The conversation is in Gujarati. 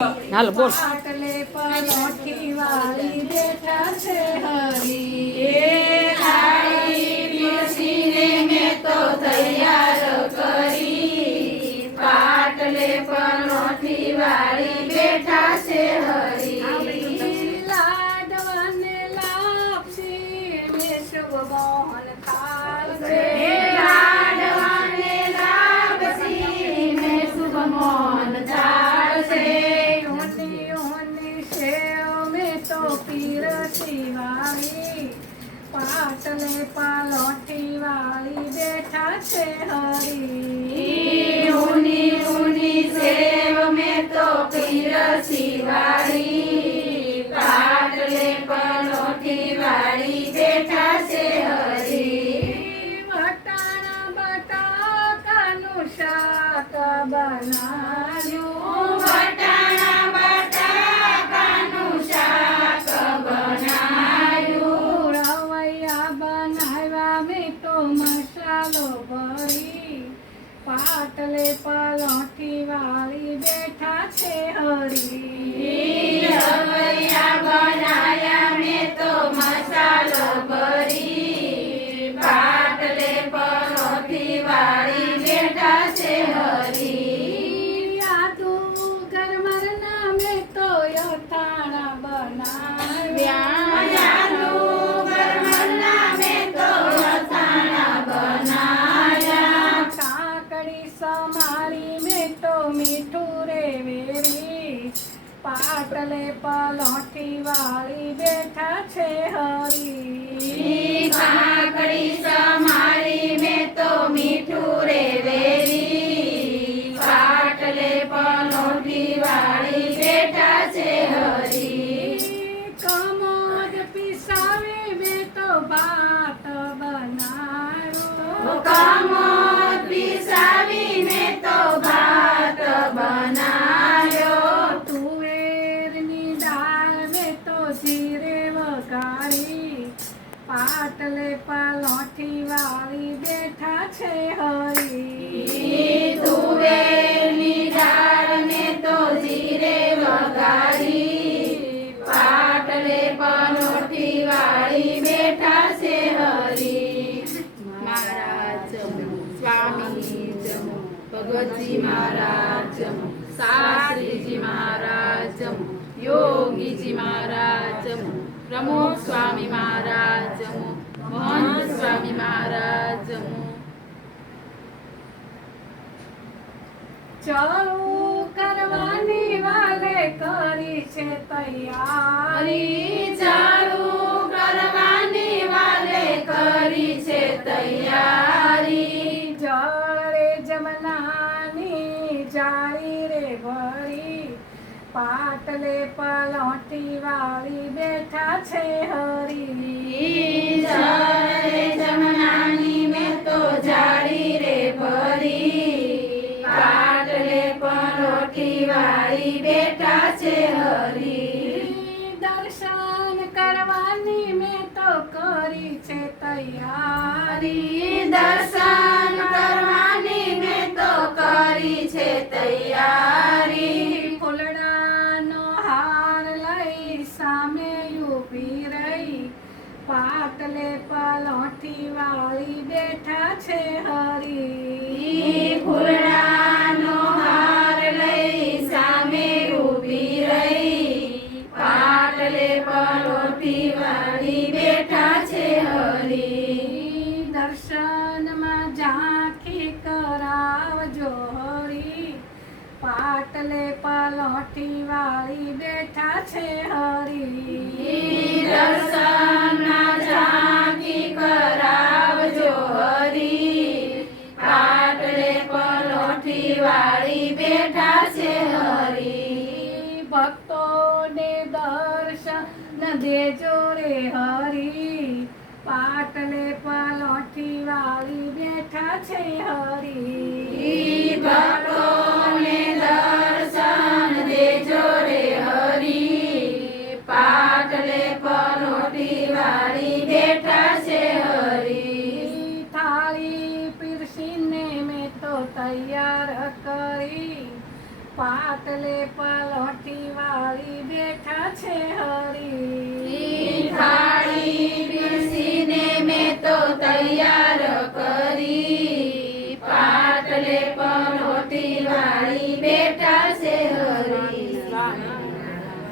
હાલો બોલ. પાટલે પરોઠી વાળી બેઠા છે હરી. લાડવાને લાપસી ને શુભ મોહન પાટલે પાલોટી વાળી બેઠા છે હરી. વટાણા મસાલો ભરી. પાટલે પલોઠી વાળી બેઠા છે હરી. આદુ ગરમરના મેં તો અથાણા પાટલે પલોઠી વાળી બેઠા છે હરી. જીરે પાટલે પલોઠી વાળી બેઠા છે હરી. તુવેરની તો જીરે પાટલે વાળી બેઠા છે હરી. મહારાજ સ્વામી ભગવતજી મહારાજ શાસ્ત્રીજી મહારાજ યોગીજી મહારાજ પ્રમુખ સ્વામી મહારાજ મહંત સ્વામી મહારાજ ચાલુ કરવાની વાલે કરી છે તૈયારી ચાલુ કરવાની વાલે કરી છે તૈયારી જળ જમનાની જાળી રે ભરી પાટલે પલોટી વાળી છે હરી જમનાની મેં તો જાળી રે ભરી. પાટલે પરોઠી વાળી બેઠા છે હરી. દર્શન કરવાની મેં તો કરી છે તૈયારી. દર્શન કરવાની મેં તો કરી છે તૈયારી. ફૂલડાનો હાર લઈ સામે ઊભી રહી પાટલે પલોઠી વાળી બેઠા છે હરી. ફૂલડાનો હાર લઈ સામે ઊભી રહી. પાટલે વાળી બેઠા છે હરી. દર્શનમાં ઝાંખી કરાવજો હરી. પાટલે પલોઠી વાળી બેઠા છે હરી. છે હરી. ભક્તોને દર્શન દેજો રે હરી. પાટલે પરોટી વાળી બેઠા છે હરી. થાળી પીરસીને મેં તો તૈયાર કરી. પાટલે પલોટી વાળી બેઠા છે હરી. થાળી પીરસીને મેં તો